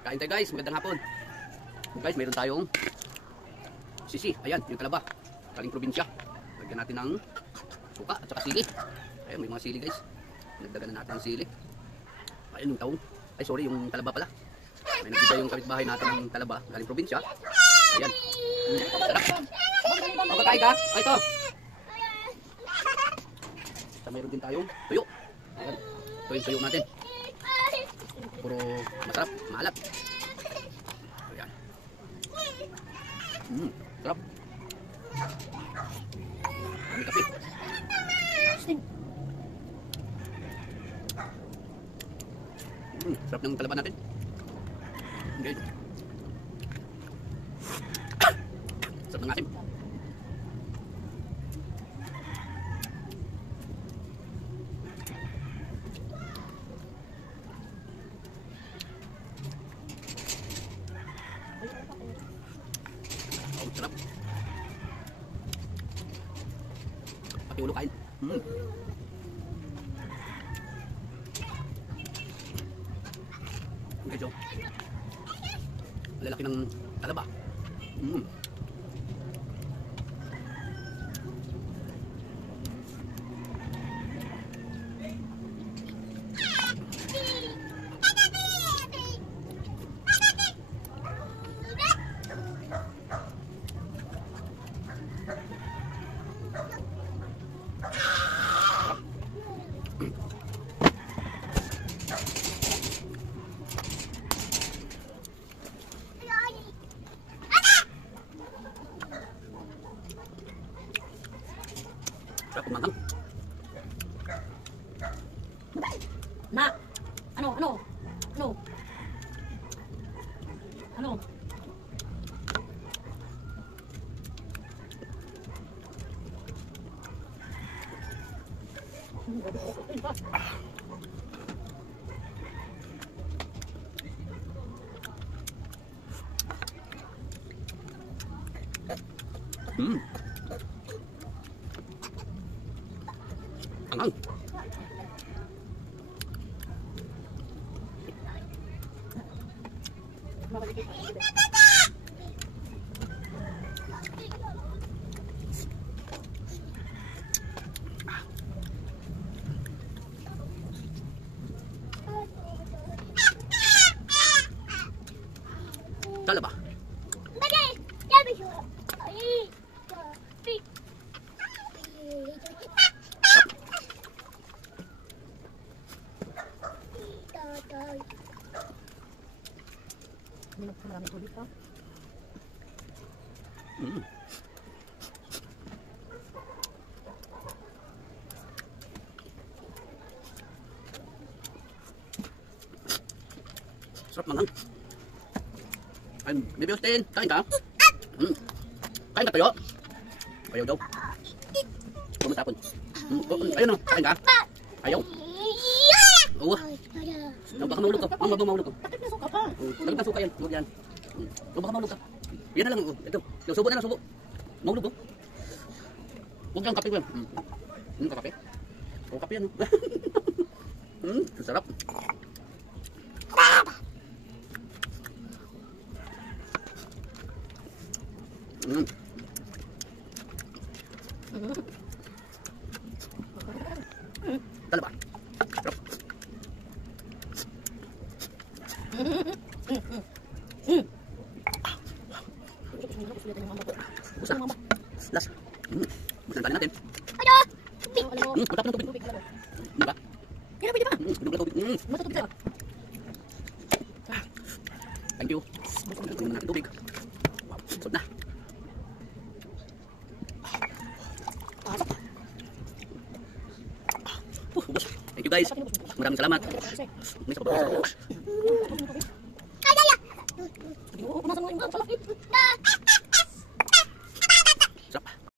Kain tayo guys, magandang hapon. Guys, mayroon tayong sisi. Ayan, yung talaba. Kaling probinsya. Lagyan natin ng suka at saka sili. Ayan, may mga sili guys. Nagdagan na natin ng sili. Ayan yung taong. Ay sorry, yung talaba pala. May nagbigay yung kapitbahay natin ng talaba. Galing probinsya. Ayan. Sarap. Pagkakain ka? Ay, ito. Sa mayroon din tayong tuyo. Ayan. Ito yung tuyo natin. Puro masarap, maalat. Ayan. Sarap. Kami kape. Sarap ng talaba natin. Okay. Sarap ng asim. Sarap. Pati ulo kain. Okay, so. Lalaki ng talaba. Sarap kumangang. Na, ano? Angang. Talaba. Maraming tubig pa. Sarap mangang. Ay, Baby Austin, kain ka? Kain ka tayo? Ayaw daw. Pumatapon. Ayun o, kain ka? Ayaw. Oo. Baka mahulog ka. Mahulog ka. Lagyan ng suka yan. Huwag yan. Baka mahulog ka. Yan na lang. Ito. Subo na lang, subo. Mahulog ko. Huwag yan, kape ko yan. Kape? Oo, kape yan. Sarap. Talaba. Sarap. Busa. Las. Busan tali natin. Matap ng tubig. Di ba? Kaya pwede pa. Tubig na tubig. Masa tubig sa'yo. Thank you. Tubig na natin tubig. Wow. Sot na. Thank you guys. Maraming salamat. May sa baba. Ay, daya! Punasan mo yung